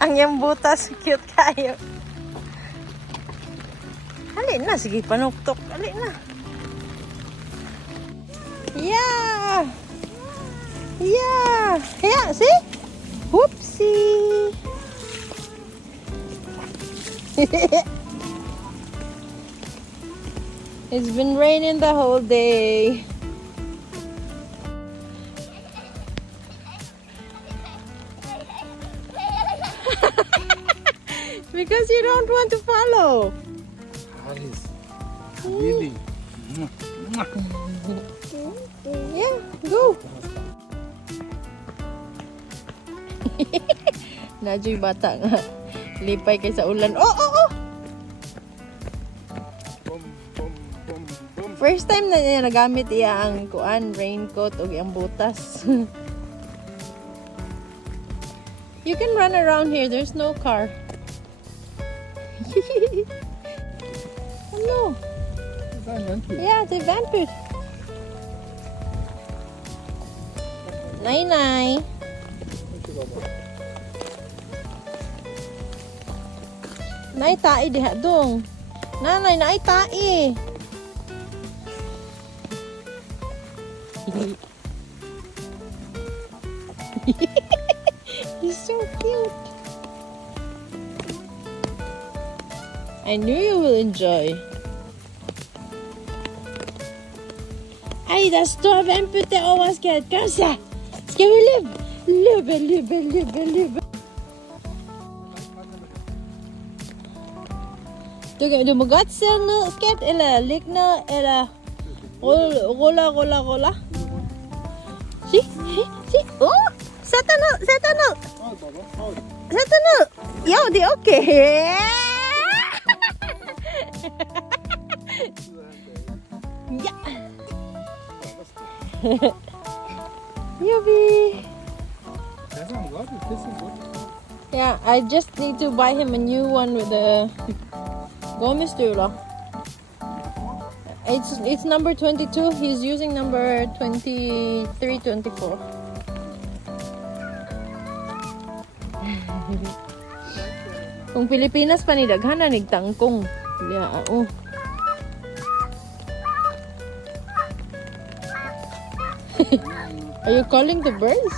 Ang yung butas, cute kayo. Halin na, sige, panuktok. Halin na. Yeah! Yeah! Yeah, see? Whoopsie! It's been raining the whole day. Because you don't want to follow. Haris, really. Yeah, go. Najoy bata nga. Lipay kay sa ulan. Oh, oh, oh! First time na niya nagamit iya ang kuan, raincoat o ang butas. You can run around here. There's no car. Hello. Yeah, the vampire. Nay. Nay tae diha dong. Nanay nay tae. He's so cute. I knew you will enjoy. Ay, det står vampute over skat. Kom så. Skal vi løpe. Du må godt se ned, skat, eller ligge ned, eller rulle. Se. Oh, sæt dig ned. Sæt dig ned. Jo, det er okay. Ja. Yuppie. Yeah, I just need to buy him a new one with the gummistoler. It's number 22. He's using number 23, 24. Kung Pilipinas pa ni daghan na nigtangkong. Yeah, oh. Are you calling the birds?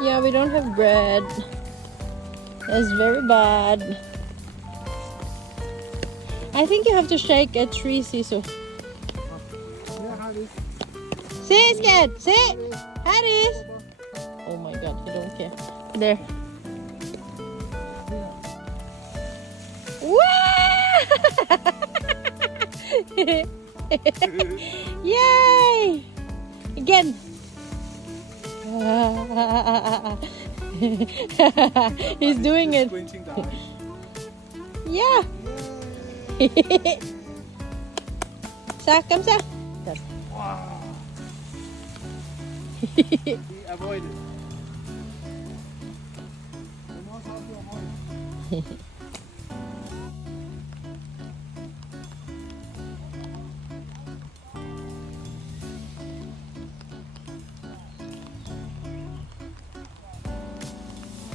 Yeah, we don't have bread. That's very bad. I think you have to shake a tree, Siso. See, scared. See, Harris. Oh my God, he don't care. There. Yay! Again. He's doing it. Yeah. Sa, come sa. Wow. He avoided.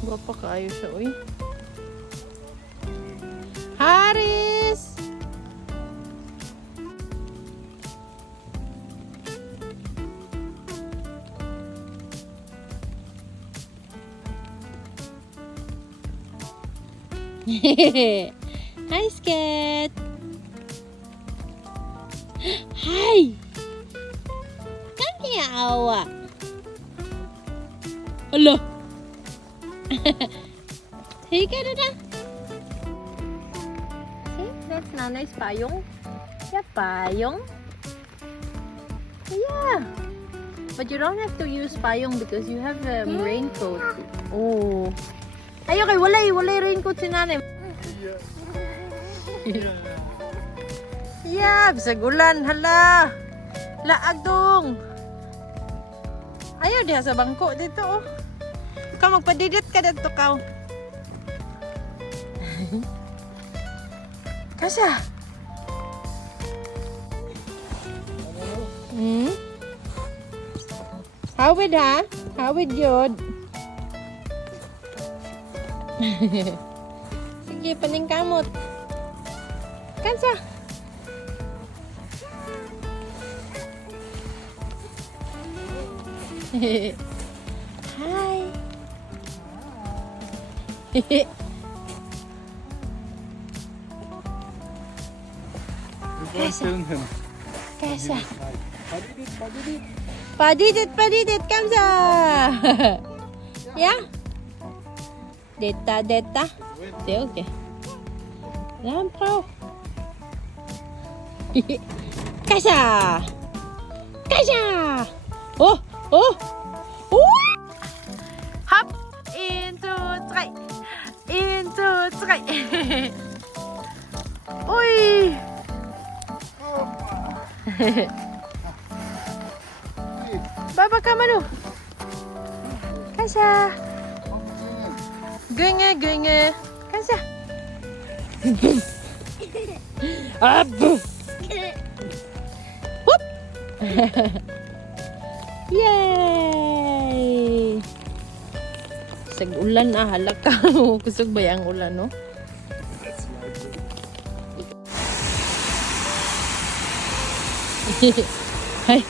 Guwapa kaayo siya, uy. Haris! Hi, Scat! Hi! Come here, awa! Hello! Higa na na! See, that's Nanay's payong. Yeah, payong. Yeah! But you don't have to use payong because you have a raincoat. Oh. Ay, okay, walay raincoat si Nanay. Yeah, bisag ulan, hala. Laag dong. Ayaw diha sa bangko dito, oh. Ikaw magpadidit ka dito, kaw. Kasha. Hawid ha? Hawid yun. Sige, paning kamot. Kansa. Hi. Kasa. Kasa. Padidit, kamsa. Ya? Detta. Det är okej. Lamprau. Kasa. Oh. Hop. 1, 2, 3. 1, 2, 3. Ui. Baba ka manu. Kasa. Genge. Kasa. Ab. Whoop. Yay! Sag ulan na halaka. Kusog ba yung ulan no? Hay.